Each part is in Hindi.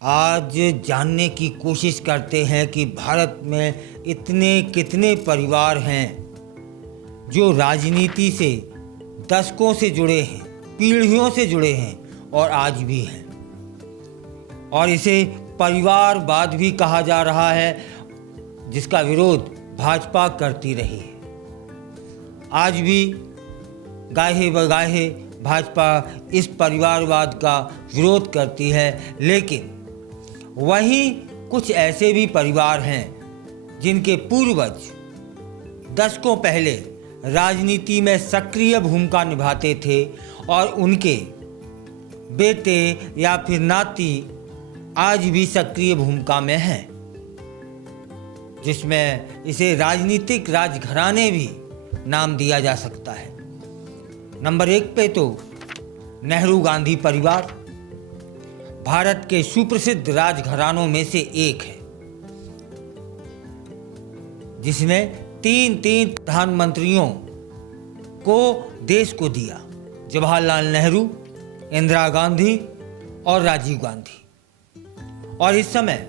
आज जानने की कोशिश करते हैं कि भारत में इतने कितने परिवार हैं जो राजनीति से दशकों से जुड़े हैं, पीढ़ियों से जुड़े हैं और आज भी हैं। और इसे परिवारवाद भी कहा जा रहा है, जिसका विरोध भाजपा करती रही है। आज भी गाहे बगाहे भाजपा इस परिवारवाद का विरोध करती है, लेकिन वहीं कुछ ऐसे भी परिवार हैं जिनके पूर्वज दशकों पहले राजनीति में सक्रिय भूमिका निभाते थे और उनके बेटे या फिर नाती आज भी सक्रिय भूमिका में हैं, जिसमें इसे राजनीतिक राजघराने भी नाम दिया जा सकता है। नंबर 1 पे तो नेहरू गांधी परिवार भारत के सुप्रसिद्ध राजघरानों में से एक है, जिसने तीन प्रधानमंत्रियों को देश को दिया: जवाहरलाल नेहरू, इंदिरा गांधी और राजीव गांधी। और इस समय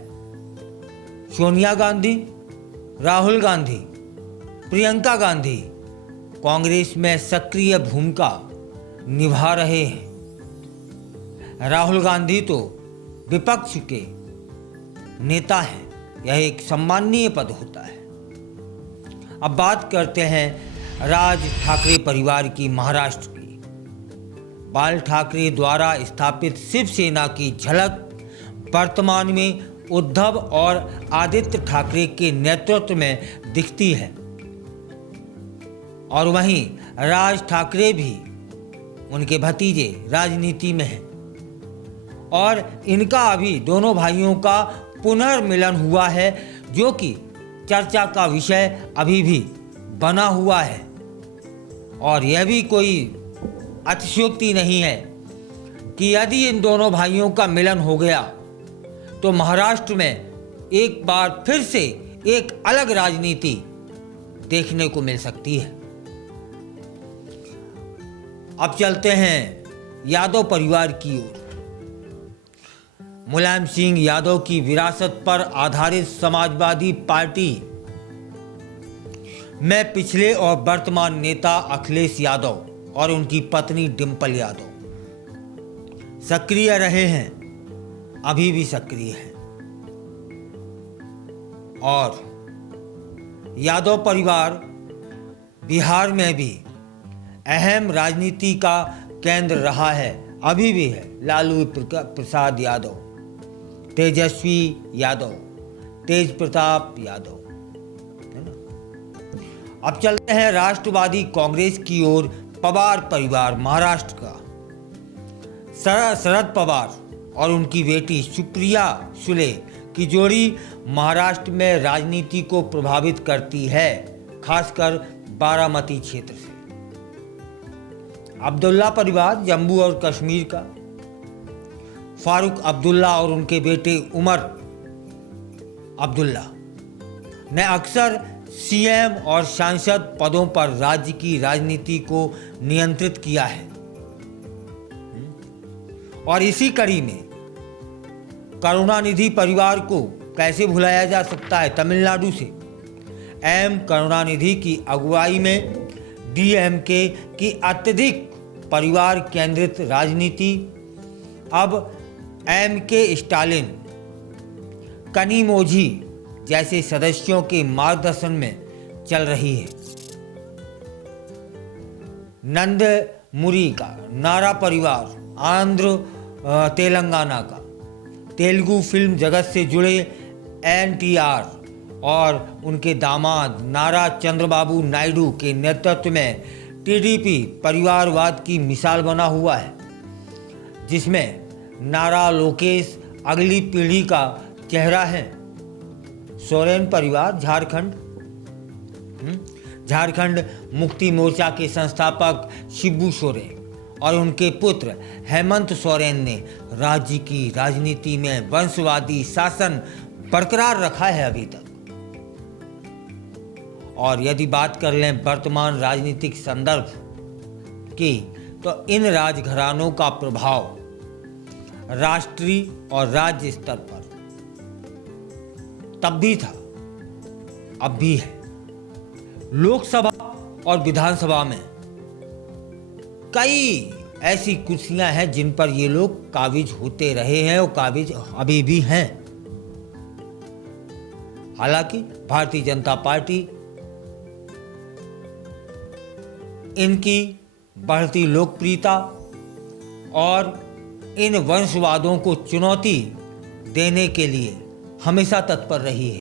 सोनिया गांधी, राहुल गांधी, प्रियंका गांधी कांग्रेस में सक्रिय भूमिका निभा रहे हैं। राहुल गांधी तो विपक्ष के नेता हैं, यह एक सम्माननीय पद होता है। अब बात करते हैं राज ठाकरे परिवार की, महाराष्ट्र की। बाल ठाकरे द्वारा स्थापित शिवसेना की झलक वर्तमान में उद्धव और आदित्य ठाकरे के नेतृत्व में दिखती है। और वहीं राज ठाकरे भी, उनके भतीजे, राजनीति में हैं और इनका अभी दोनों भाइयों का पुनर्मिलन हुआ है, जो कि चर्चा का विषय अभी भी बना हुआ है। और यह भी कोई अतिशयोक्ति नहीं है कि यदि इन दोनों भाइयों का मिलन हो गया तो महाराष्ट्र में एक बार फिर से एक अलग राजनीति देखने को मिल सकती है। अब चलते हैं यादव परिवार की ओर। मुलायम सिंह यादव की विरासत पर आधारित समाजवादी पार्टी में पिछले और वर्तमान नेता अखिलेश यादव और उनकी पत्नी डिंपल यादव सक्रिय रहे हैं, अभी भी सक्रिय हैं। और यादव परिवार बिहार में भी अहम राजनीति का केंद्र रहा है, अभी भी है। लालू प्रसाद यादव, तेजस्वी यादव, तेज प्रताप यादव, है ना। अब चलते हैं राष्ट्रवादी कांग्रेस की ओर। पवार परिवार महाराष्ट्र का, शरद पवार और उनकी बेटी सुप्रिया सुले की जोड़ी महाराष्ट्र में राजनीति को प्रभावित करती है, खासकर बारामती क्षेत्र से। अब्दुल्ला परिवार जम्मू और कश्मीर का, फारूक अब्दुल्ला और उनके बेटे उमर अब्दुल्ला ने अक्सर सीएम और सांसद पदों पर राज्य की राजनीति को नियंत्रित किया है। और इसी कड़ी में करुणानिधि परिवार को कैसे भुलाया जा सकता है। तमिलनाडु से एम करुणानिधि की अगुवाई में डीएमके की अत्यधिक परिवार केंद्रित राजनीति अब एमके स्टालिन, कनिमोझी जैसे सदस्यों के मार्गदर्शन में चल रही है। नंदमुरी का नारा परिवार आंध्र तेलंगाना का, तेलुगु फिल्म जगत से जुड़े एनटीआर और उनके दामाद नारा चंद्रबाबू नायडू के नेतृत्व में टीडीपी परिवारवाद की मिसाल बना हुआ है, जिसमें नारा लोकेश अगली पीढ़ी का चेहरा है। सोरेन परिवार झारखंड मुक्ति मोर्चा के संस्थापक शिबू सोरेन और उनके पुत्र हेमंत सोरेन ने राज्य की राजनीति में वंशवादी शासन बरकरार रखा है अभी तक। और यदि बात कर लें वर्तमान राजनीतिक संदर्भ की, तो इन राजघरानों का प्रभाव राष्ट्रीय और राज्य स्तर पर। तब भी था, अब भी है। लोकसभा और विधानसभा में कई ऐसी कुर्सियां हैं जिन पर ये लोग काबिज होते रहे हैं और काबिज अभी भी हैं। हालांकि भारतीय जनता पार्टी इनकी बढ़ती लोकप्रियता और इन वंशवादों को चुनौती देने के लिए हमेशा तत्पर रही है।